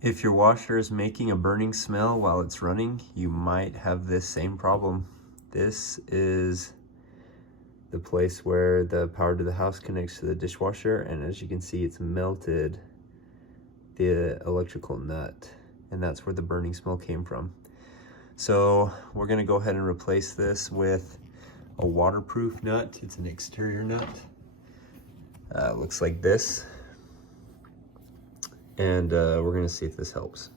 If your washer is making a burning smell while it's running, you might have this same problem. This is the place where the power to the house connects to the dishwasher, and as you can see, it's melted the electrical nut, and that's where the burning smell came from. So we're gonna go ahead and replace this with a waterproof nut. It's an exterior nut. Looks like this. And we're gonna see if this helps.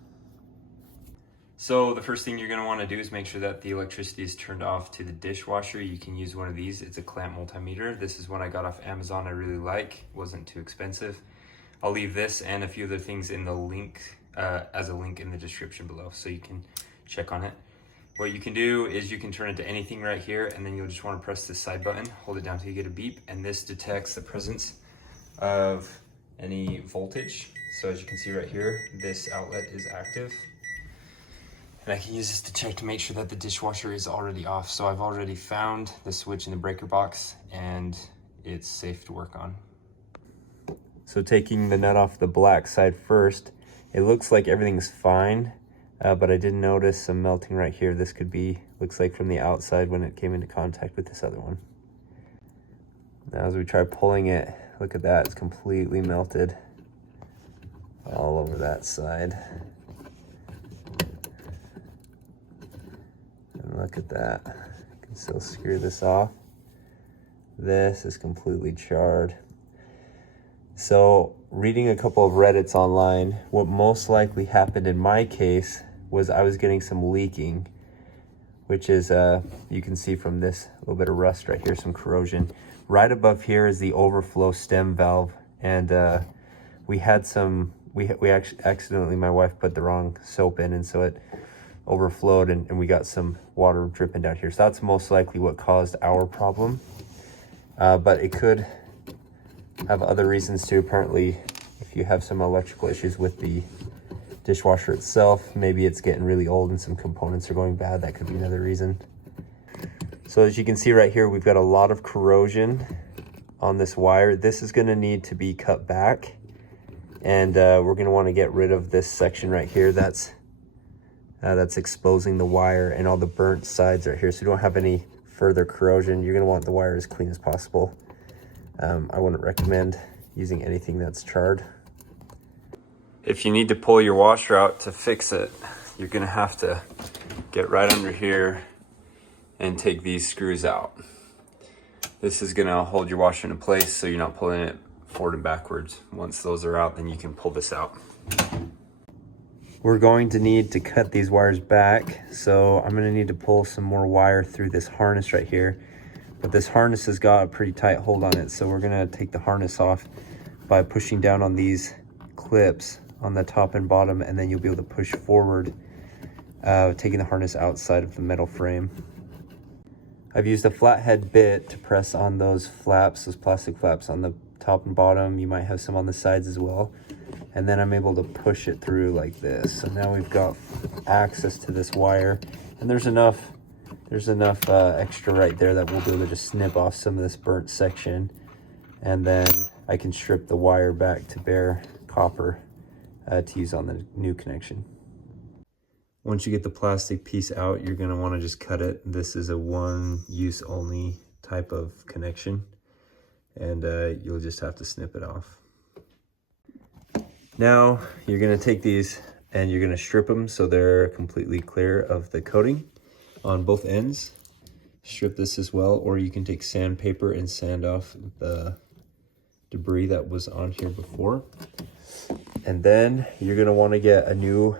So the first thing you're gonna wanna do is make sure that the electricity is turned off to the dishwasher. You can use one of these. It's a clamp multimeter. This is one I got off Amazon. I really like. Wasn't too expensive. I'll leave this and a few other things in the link, as a link in the description below, so you can check on it. What you can do is you can turn it to anything right here, and then you'll just wanna press this side button, hold it down till you get a beep, and this detects the presence of any voltage. So as you can see right here, this outlet is active. And I can use this to check to make sure that the dishwasher is already off. So I've already found the switch in the breaker box and it's safe to work on. So taking the nut off the black side first, it looks like everything's fine, but I did notice some melting right here. This could be, looks like from the outside when it came into contact with this other one. Now as we try pulling it, look at that, it's completely melted all over that side. And look at that. You can still screw this off. This is completely charred. So reading a couple of Reddits online, what most likely happened in my case was I was getting some leaking, which is, you can see from this little bit of rust right here, some corrosion. Right above here is the overflow stem valve, and we had some, we actually accidentally, my wife put the wrong soap in, and so it overflowed, and we got some water dripping down here. So that's most likely what caused our problem, but it could have other reasons too. Apparently, if you have some electrical issues with the dishwasher itself, maybe it's getting really old and some components are going bad. That could be another reason. So as you can see right here, we've got a lot of corrosion on this wire. This is going to need to be cut back, and we're going to want to get rid of this section right here that's exposing the wire and all the burnt sides right here, so you don't have any further corrosion. You're going to want the wire as clean as possible. I wouldn't recommend using anything that's charred. If you need to pull your washer out to fix it, you're going to have to get right under here and take these screws out. This is going to hold your washer in place so you're not pulling it forward and backwards. Once those are out, then you can pull this out. We're going to need to cut these wires back, so I'm going to need to pull some more wire through this harness right here. But this harness has got a pretty tight hold on it, so we're going to take the harness off by pushing down on these clips on the top and bottom, and then you'll be able to push forward, taking the harness outside of the metal frame. I've used a flathead bit to press on those flaps, those plastic flaps on the top and bottom. You might have some on the sides as well. And then I'm able to push it through like this. So now we've got access to this wire, and there's enough extra right there that we'll be able to just snip off some of this burnt section, and then I can strip the wire back to bare copper to use on the new connection. Once you get the plastic piece out, you're going to want to just cut it. This is a one use only type of connection, and you'll just have to snip it off. Now you're going to take these and you're going to strip them so they're completely clear of the coating on both ends. Strip this as well, or you can take sandpaper and sand off the debris that was on here before. And then you're going to want to get a new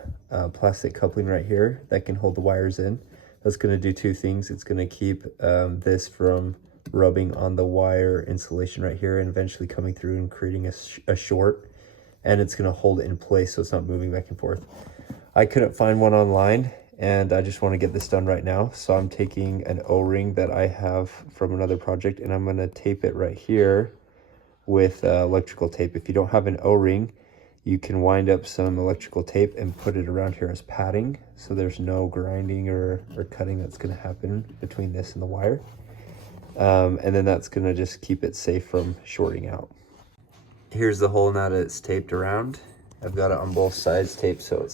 plastic coupling right here that can hold the wires in. That's going to do two things. It's going to keep this from rubbing on the wire insulation right here and eventually coming through and creating a short. And it's going to hold it in place so it's not moving back and forth. I couldn't find one online, and I just want to get this done right now. So I'm taking an O-ring that I have from another project, and I'm going to tape it right here with electrical tape. If you don't have an O-ring, you can wind up some electrical tape and put it around here as padding, so there's no grinding or cutting that's going to happen between this and the wire. And then that's going to just keep it safe from shorting out. Here's the hole now that it's taped around. I've got it on both sides taped, so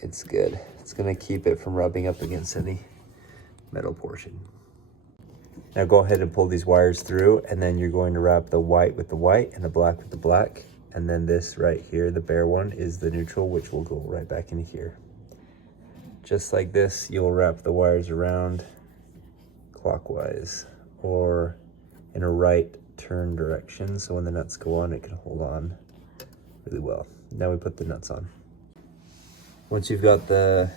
it's good. It's gonna keep it from rubbing up against any metal portion. Now go ahead and pull these wires through, and then you're going to wrap the white with the white and the black with the black. And then this right here, the bare one, is the neutral, which will go right back into here. Just like this, you'll wrap the wires around clockwise or in a right turn direction, so when the nuts go on, it can hold on really well. Now we put the nuts on. Once you've got the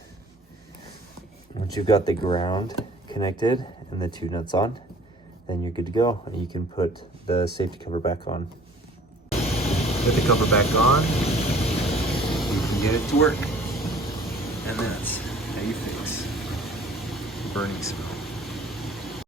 ground connected and the two nuts on, then you're good to go, and you can put the safety cover back on. Put the cover back on, you can get it to work. And that's how you fix burning smell.